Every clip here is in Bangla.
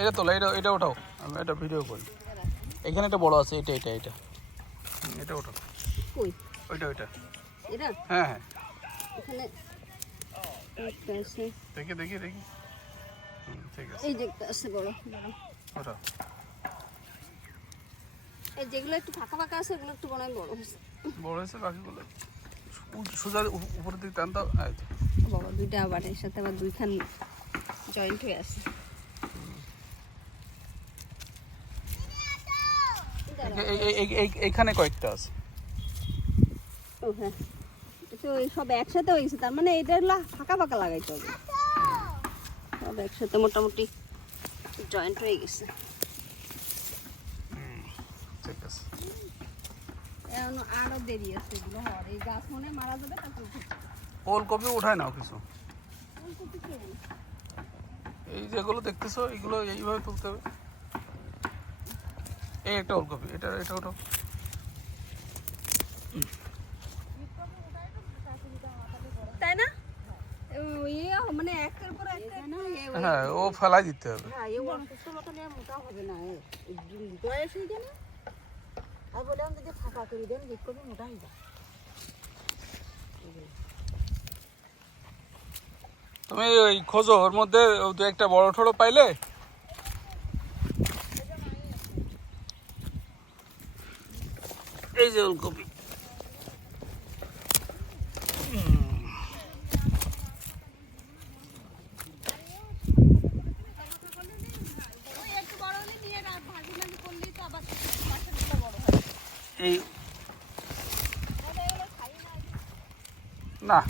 এটা তোলা, এটা ওঠাও, আমি এটা ভিডিও করি। এখানে একটা বড় আছে, এটা এটা ওঠাও। কই ওইটা এটা? হ্যাঁ এখানে একটা আছে, দেখি ঠিক আছে। এই যে একটা আছে বড়। ওঠাও। এই যেগুলো একটু ফাঁকা ফাঁকা আছে ওগুলো একটু বড় হয়েছে। বাকিগুলো সোজা উপরের দিকে টান দাও। বড় দুইটা, আবার এর সাথে আবার দুইখান জয়েন্ট হয়ে আছে। এইখানে কয়েকটা আছে। ও হ্যাঁ, তো সব একসাথে হয়ে গেছে, তার মানে এটা ফাঁকা ফাঁকা লাগাইতে হবে। সব একসাথে মোটামুটি জয়েন্ট হয়ে গেছে। ঠিক আছে, এখন আরো দেরি আছে এগুলো হওয়ার। এই গাছ মনে মারা যাবে, তারপর ওলকপি উঠায় নাও কিছু। এই যেগুলো দেখতেছো এগুলো এইভাবে তুলতে হবে। এই একটা ওলকপি, এটা ওঠাও। তাই না? মানে একটার পর একটা না, হ্যাঁ, ও ফেলাই দিতে হবে। হ্যাঁ, এই অসুস্থ মতো নিয়ে মোটা হবে না। বয়স হয়ে যায় না, আর বলে আমি যদি ফাঁকা করে দেন যে কবি মোটা হয়ে যায়। তুমি ওই খোঁজো, ওর মধ্যে দু একটা বড় ঠোড়ো পাইলে। এই যে ওলকপি, এই না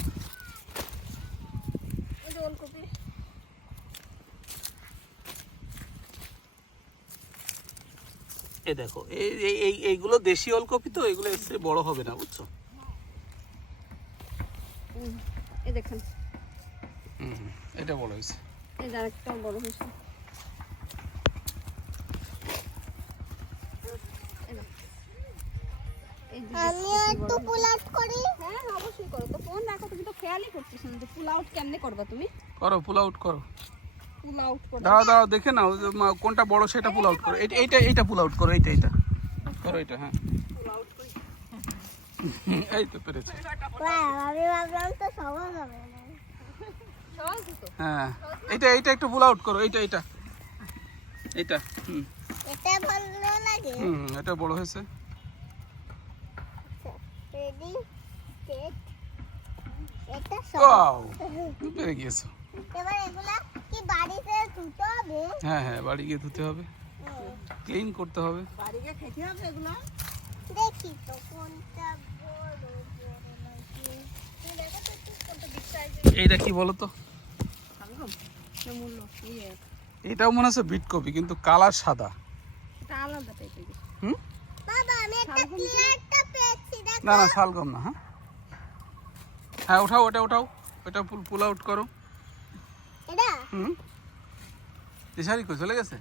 এই দেখো, এইগুলো দেশি ওলকপি, তো এগুলো এসে বড় হবে না, বুঝছো? এই দেখেন, এটা বড় হয়েছে। এই আরেকটা বড় হয়েছে। আমি একটু পুল আউট করি। হ্যাঁ অবশ্যই করো, তো ফোন রাখো, তুমি তো খেয়ালই করছিস না যে পুল আউট কেমনে করবা তুমি। করো, পুল আউট করো। পুল আউট করো, দাও দেখে নাও কোনটা বড় সেটা পুল আউট করো। এইটা পুল আউট করো, এইটা করো, এটা। হ্যাঁ, পুল আউট করি। এই তো পেরেছি। আমি ভাবলাম তো সহজ হবে না। সহজ তো। হ্যাঁ, এইটা একটু পুল আউট করো, এইটা এটা ভালো লাগে। এটা বড় হয়েছে। রেডি সেট, এটা ওয়াও, পেরে গিয়েছো। এবার এগুলা কি বাড়িতে ধুতে হবে? হ্যাঁ, বাড়ি গিয়ে ধুতে হবে, ক্লিন করতে হবে। বাড়ি গিয়ে খেতে হবে এগুলা। দেখি তো কোনটা বড় নাকি। তুমি দেখো তো কোনটা বিগ সাইজের। এইটা কি বলো তো? মূল্য এটাও মনে হচ্ছে বিট কপি, কিন্তু কালার সাদা। এটা আলাদা টাইপের। বাবা আমি একটা ক্লিয়ারটা পেয়েছি দেখো। না শালগম না। হ্যাঁ ওঠাও, ওটা পুল আউট করো। এটা দিশারি কই চলে গেছে?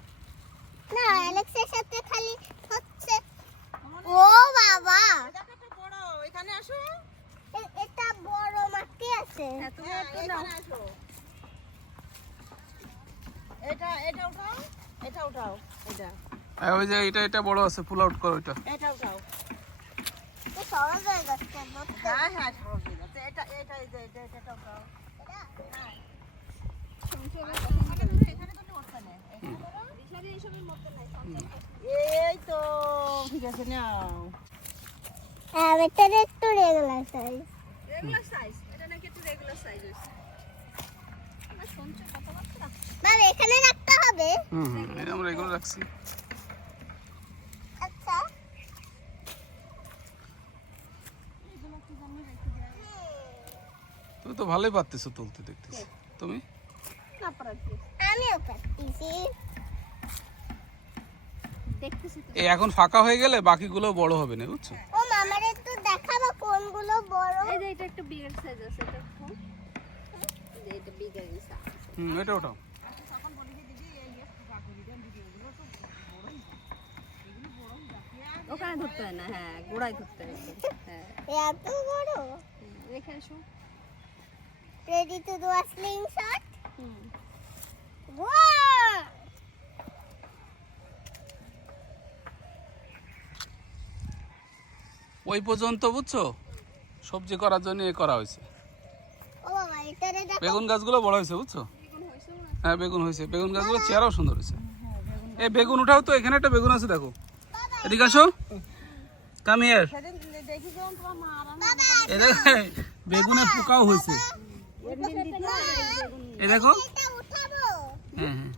না, অ্যালেক্সের সাথে খালি হচ্ছে। ও বাবা, এটা একটা বড়, এখানে আসো। এটা বড় মাটি আছে। তুমি একটু নাও। আসো, এটা উঠাও, এটা উঠাও, হ্যাঁ, ওই যে এটা বড় আছে, পুল আউট করো এটা। এটা উঠাও। তো সহজ হয়ে যাচ্ছে। হ্যাঁ সহজ হয়ে যাচ্ছে। এটা উঠাও। হ্যাঁ এই তো ঠিক আছে, নাও। এটা একটু রেগুলার সাইজ। রেগুলার সাইজ, এটা নাকি একটু রেগুলার সাইজ হইছে। আমার শুনছো কথাবার্তা? বাবা এখানে রাখতে হবে। এই আমরা এগুলো রাখছি। আচ্ছা তুমি তো ভালোই পারতেছো তুলতে, দেখতেছি। তুমি? না পারছি, আমিও পারতেছি। দেখতেছি তো। এই এখন ফাঁকা হয়ে গেলে বাকিগুলো বড় হবে না, বুঝছো? ও মামার একটু দেখাবো কোনগুলো বড়। এই যে এটা একটু বিগার সাইজ আছে, এটা একটু এই যে এটা বিগার সাইজ। এটা ওঠাও। ওখানে ধরতে হয় না, হ্যাঁ গোড়ায় ধরতে হয়। হ্যাঁ এত বড়। রেখে আসো। Ready to do a sling shot. ওই পর্যন্ত বুঝছো সবজি করার জন্য এ করা হয়েছে। ও বাবা এটারে দেখো বেগুন গাছগুলো বড় হয়েছে বুঝছো। হ্যাঁ বেগুন হয়েছে, বেগুন গাছগুলো চেহারাও সুন্দর হয়েছে। এই বেগুন উঠাও তো, এখানে একটা বেগুন আছে দেখো, এদিকে আসো, কাম হিয়ার। এই দেখো বেগুনে পোকাও হয়েছে, এই দেখো। এটা উঠাবো হ্যাঁ হ্যাঁ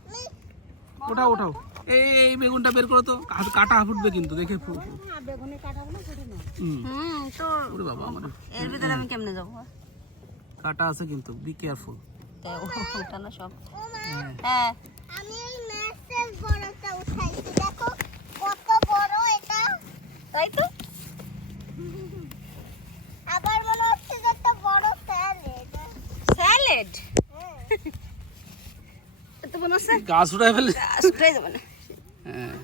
ওঠাও ওঠাও, এই এই বেগুনটা বের করো তো, কাটা ফুটবে কিন্তু দেখে তো ওরে বাবা আমার এর ভিতরে আমি কেমনে যাবো? কাটা আছে কিন্তু, বি কেয়ারফুল। তাই ওটা না সব। হ্যাঁ হ্যাঁ আমি এই ম্যাসেজ বড়টা উঠাইছি দেখো কত বড় এটা তাই তো। আবার মনে হচ্ছে যে একটা বড় স্যালেড স্যালাড তো মনে হচ্ছে গাছ উঠাই ফেলে। উঠাই যাবে না, হ্যাঁ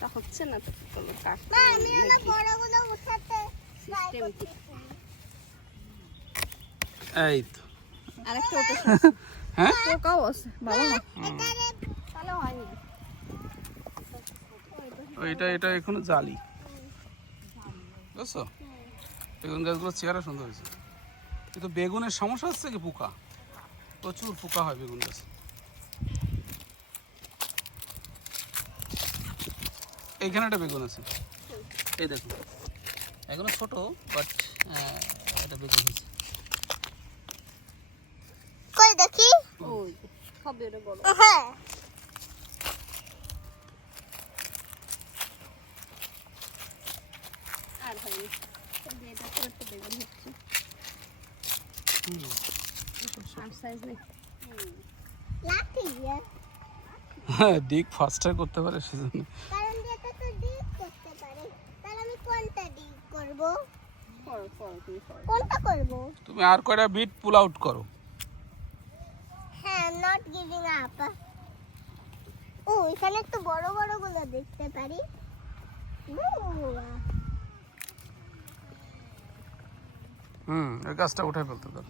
তা হচ্ছে না তো কি করবো, কাটতে মা আমি না বড়গুলো উঠাতে ট্রাই System করছি এই তো। আরেকটা ওটা হ্যাঁ পোকাও আছে, ভালো না এটারে ভালো হয়নি। এটা এটা এখনো জালি বুঝছো। বেগুন গাছগুলো চেহারা সুন্দর হয়েছে, কিন্তু বেগুনের সমস্যা হচ্ছে কি পোকা, প্রচুর পোকা হয় বেগুন গাছে। এইখানে একটা বেগুন আছে, এই দেখো এখনো ছোট, বাট এটা বেগুন হয়েছে। কই দেখি ওই সব এটা বড় হ্যাঁ আর হয়নি। এটা তো একটা বেগুন হচ্ছে, আর সাইজ নেই। লাঠি দিয়ে হ্যাঁ ডিগ ফাস্টার করতে পারে সেজন্য। কারণ এটা তো ডিপ করতে পারে তাহলে আমি কোনটা ডিপ করব করো করো তুমি করো। কোনটা করব তুমি আর কয়টা বিট পুল আউট করো। হ্যাঁ নট গিভিং আপ ও এখানে একটু বড় বড় গুলো দেখতে পারি এই গাছটা উঠে ফেলতে দাও।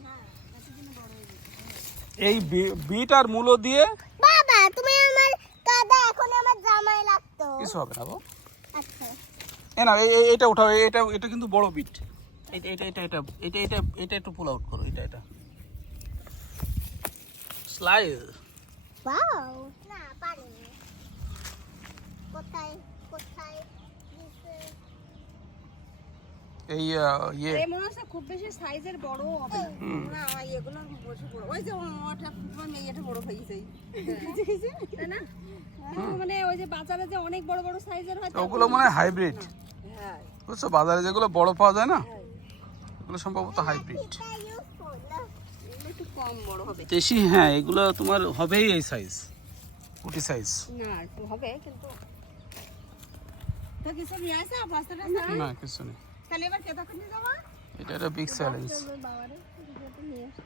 এই বিট আর মূলো দিয়ে বাবা তুমি আমার দাদা এখন আমার জামাই লাগতো কিছু হবে না গো। আচ্ছা এ না এটা উঠাও, এটা এটা কিন্তু বড় বিট। এটা এটা এটা এটা এটা এটা এটা একটু পুল আউট করো, এটা এটা স্লাইড। ওয়াও না পারিনি কোথায় কোথায় দিছে এই ইয়ে এই মনে হচ্ছে খুব বেশি সাইজের বড় হবে না, না এগুলো বড় বড়, ওই যে ওটা ফুটবল মেয়েটা বড় হয়ে গেছে, তাই না? মানে ওই যে বাজারে যে অনেক বড় বড় সাইজের হয় ওগুলো মানে হাইব্রিড হ্যাঁ বুঝছো, বাজারে যেগুলো বড় পাওয়া যায় না ওগুলো সম্ভবত হাইব্রিড। এটা ইউজফুল এগুলো একটু কম বড় হবে দেশি হ্যাঁ এগুলো তোমার হবেই এই সাইজ, কুটি সাইজ। না, একটু হবে কিন্তু তো কিছু নিয়ে আসা পাঁচটা না কিছু নেই, তাহলে এবার কেতক্ষণ নিয়ে যাবো? এটা একটা বিগ চ্যালেঞ্জ। বাবারে নিয়ে আসা